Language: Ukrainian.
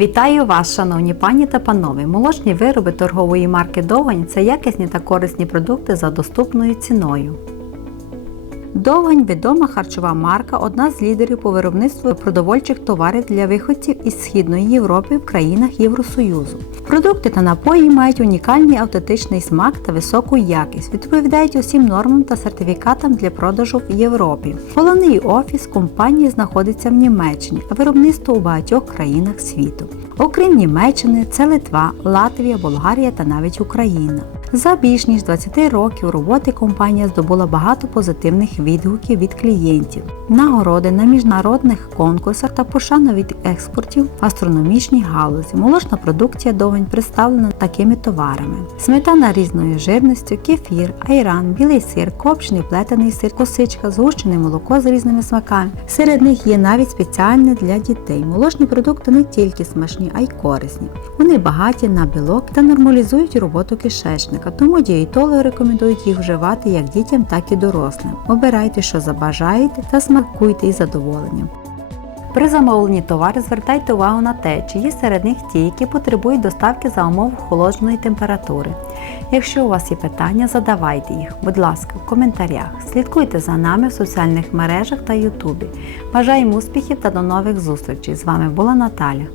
Вітаю вас, шановні пані та панове! Молочні вироби торгової марки Довгань це якісні та корисні продукти за доступною ціною. Довгань відома харчова марка, одна з лідерів по виробництву продовольчих товарів для виходців із Східної Європи в країнах Євросоюзу. Продукти та напої мають унікальний автентичний смак та високу якість, відповідають усім нормам та сертифікатам для продажу в Європі. Головний офіс компанії знаходиться в Німеччині, а виробництво у багатьох країнах світу. Окрім Німеччини, це Литва, Латвія, Болгарія та навіть Україна. За більш ніж 20 років роботи компанія здобула багато позитивних відгуків від клієнтів, нагороди на міжнародних конкурсах та пошана від експортів в астрономічній галузі. Молочна продукція Довгань представлена такими товарами: сметана різної жирності, кефір, айран, білий сир, копчений плетений сир, косичка, згущене молоко з різними смаками. Серед них є навіть спеціальне для дітей. Молочні продукти не тільки смачні, а й корисні. Вони багаті на білок та нормалізують роботу кишечника, тому дієтологи рекомендують їх вживати як дітям, так і дорослим. Обирайте, що забажаєте, та смакуйте із задоволенням. При замовленні товару звертайте увагу на те, чи є серед них ті, які потребують доставки за умов холодної температури. Якщо у вас є питання, задавайте їх, будь ласка, в коментарях. Слідкуйте за нами в соціальних мережах та Ютубі. Бажаємо успіхів та до нових зустрічей! З вами була Наталя.